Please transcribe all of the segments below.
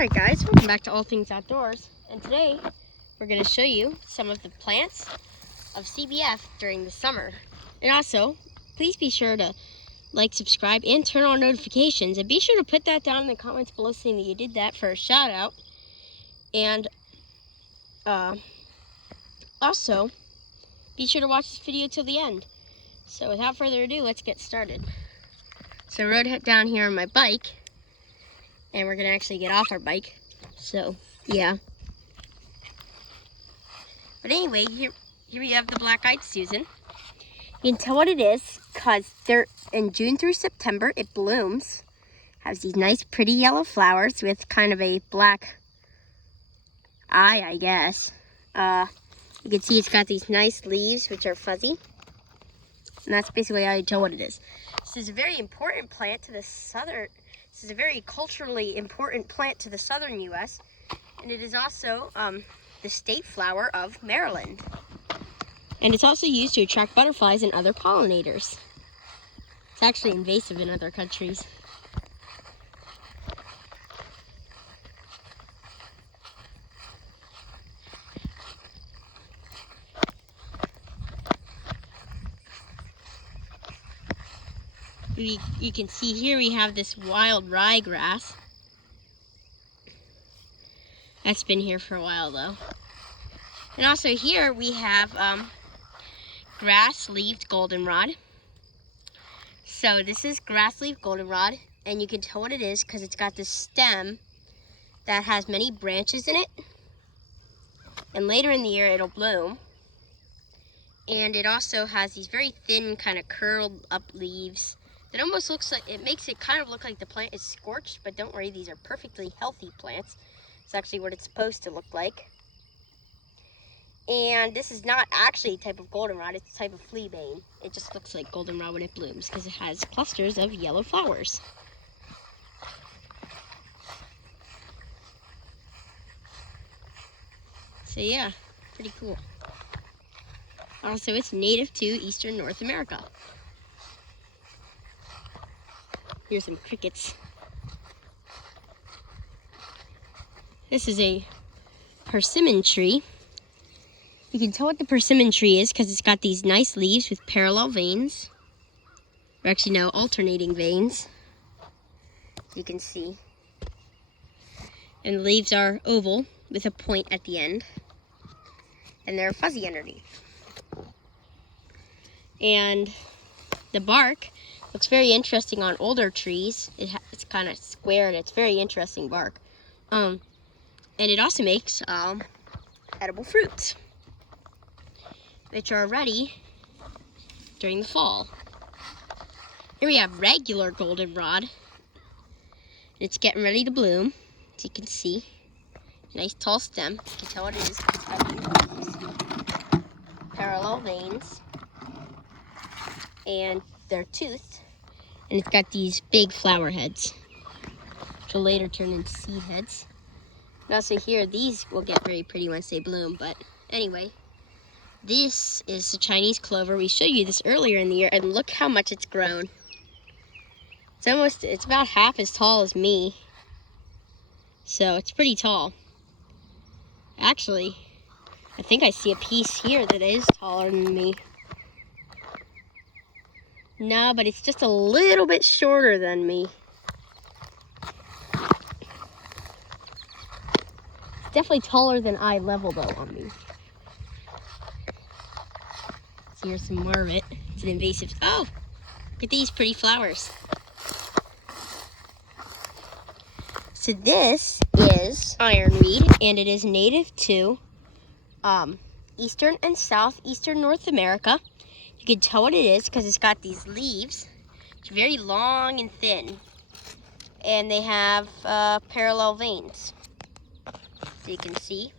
Alright guys, welcome back to All Things Outdoors, and today we're going to show you some of the plants of CBF during the summer. And also, please be sure to like, subscribe, and turn on notifications, and be sure to put that down in the comments below saying that you did that for a shout out. And also, be sure to watch this video till the end. So without further ado, let's get started. So I rode down here on my bike, and we're gonna actually get off our bike. So yeah. But anyway, here we have the black-eyed Susan. You can tell what it is because they're in June through September. It blooms, has these nice, pretty yellow flowers with kind of a black eye, I guess. You can see it's got these nice leaves which are fuzzy, and that's basically how you tell what it is. This is a very important plant to the southern. This is a very culturally important plant to the southern U.S., and it is also the state flower of Maryland. And it's also used to attract butterflies and other pollinators. It's actually invasive in other countries. You can see here we have this wild ryegrass. That's been here for a while though. And also here we have grass-leaved goldenrod. So this is grass-leaved goldenrod, and you can tell what it is because it's got this stem that has many branches in it. And later in the year it'll bloom. And it also has these very thin, kind of curled up leaves. It almost looks like, it makes it kind of look like the plant is scorched, but don't worry, these are perfectly healthy plants. It's actually what it's supposed to look like. And this is not actually a type of goldenrod, it's a type of fleabane. It just looks like goldenrod when it blooms because it has clusters of yellow flowers. So yeah, pretty cool. Also, it's native to eastern North America. Here's some crickets. This is a persimmon tree. You can tell what the persimmon tree is because it's got these nice leaves with parallel veins. Or actually, no, alternating veins. You can see. And the leaves are oval with a point at the end. And they're fuzzy underneath. And the bark looks very interesting on older trees. It's kind of square and it's very interesting bark. And it also makes edible fruits, which are ready during the fall. Here we have regular goldenrod. It's getting ready to bloom, as you can see. Nice tall stem. You can tell what it is. It's got these leaves, parallel veins, and they're toothed. And it's got these big flower heads, which will later turn into seed heads. And also here, these will get very pretty once they bloom. But anyway, this is the Chinese clover. We showed you this earlier in the year, and look how much it's grown. It's about half as tall as me. So it's pretty tall. Actually, I think I see a piece here that is taller than me. No, but it's just a little bit shorter than me. It's definitely taller than eye level though on me. So here's some more of it. It's an invasive. Oh, look at these pretty flowers. So this is ironweed, and it is native to eastern and southeastern North America. You can tell what it is because it's got these leaves. It's very long and thin. And they have parallel veins. So you can see.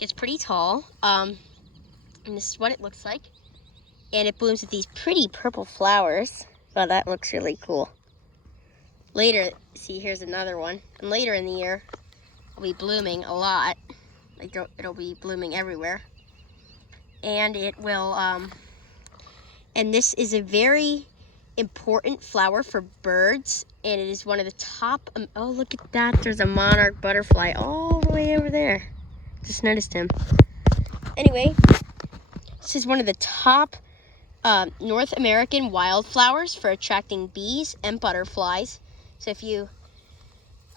It's pretty tall. And this is what it looks like. And it blooms with these pretty purple flowers. Oh, that looks really cool. Later, see, here's another one. And later in the year, it'll be blooming a lot. Like, it'll be blooming everywhere. And it will, and this is a very important flower for birds And it is one of the top, oh, look at that. There's a monarch butterfly all the way over there. Just noticed him. Anyway, this is one of the top North American wildflowers for attracting bees and butterflies. So if you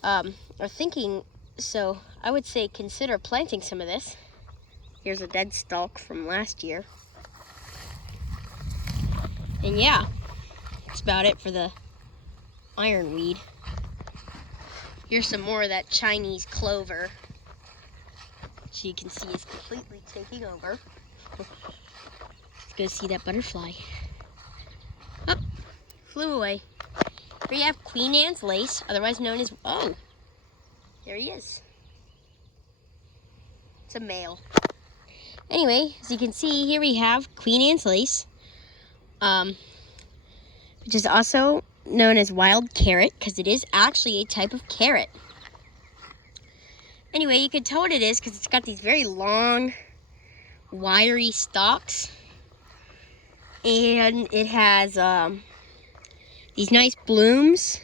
are thinking, so I would say consider planting some of this. Here's a dead stalk from last year. And yeah, that's about it for the ironweed. Here's some more of that Chinese clover, which you can see is completely taking over. Let's go see that butterfly. Oh, flew away. Here you have Queen Anne's lace, otherwise known as, oh, there he is. It's a male. Anyway, as you can see, here we have Queen Anne's lace, which is also known as wild carrot, because it is actually a type of carrot. Anyway, you can tell what it is because it's got these very long, wiry stalks, and it has these nice blooms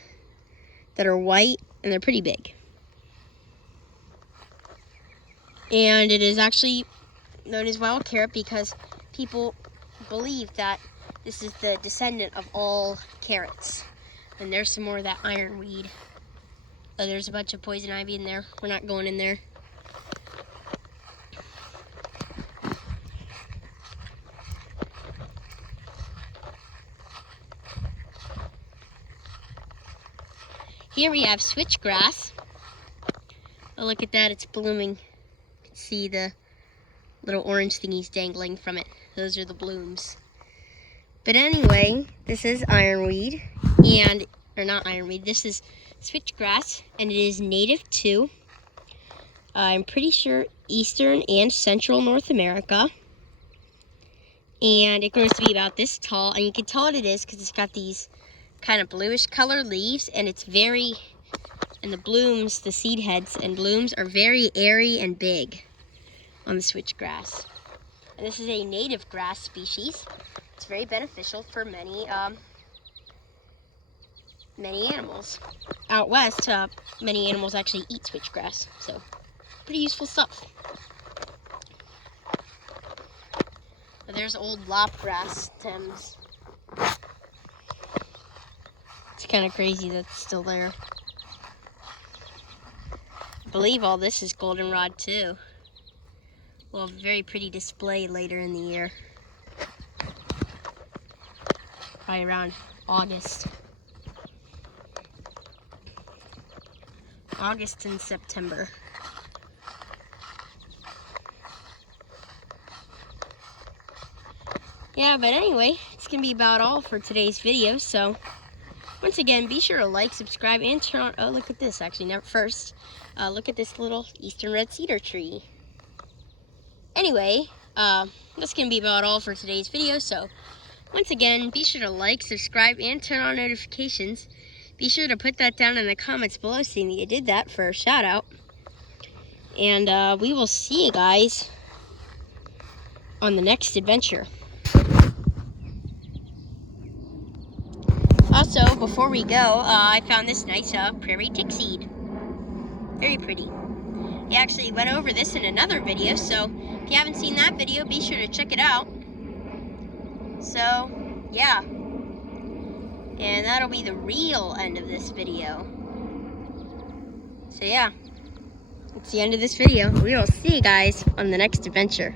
that are white, and they're pretty big. And it is actually known as wild carrot because people believe that this is the descendant of all carrots. And there's some more of that ironweed. Oh, there's a bunch of poison ivy in there. We're not going in there. Here we have switchgrass. Oh, look at that, it's blooming. You can see the little orange thingies dangling from it. Those are the blooms. But anyway, this is ironweed, and, or not ironweed, this is switchgrass, and it is native to, I'm pretty sure, eastern and central North America. And it grows to be about this tall, and you can tell what it is because it's got these kind of bluish color leaves, and it's very, and the blooms, the seed heads and blooms are very airy and big on the switchgrass. And this is a native grass species. It's very beneficial for many animals. Out west, many animals actually eat switchgrass, so pretty useful stuff. But there's old lopgrass stems. It's kind of crazy that it's still there. I believe all this is goldenrod too. Well, very pretty display later in the year. Probably around August. August and September. Yeah, but anyway, it's gonna be about all for today's video. So once again, be sure to like, subscribe, and turn on, oh, look at this, actually, never first. Look at this little eastern red cedar tree. Anyway, that's gonna be about all for today's video. So once again, be sure to like, subscribe, and turn on notifications. Be sure to put that down in the comments below, seeing that you did that for a shout out. And we will see you guys on the next adventure. Also, before we go, I found this nice prairie tick seed. Very pretty. I actually went over this in another video, so if you haven't seen that video, be sure to check it out. So, yeah. And that'll be the real end of this video. So yeah, it's the end of this video. We will see you guys on the next adventure.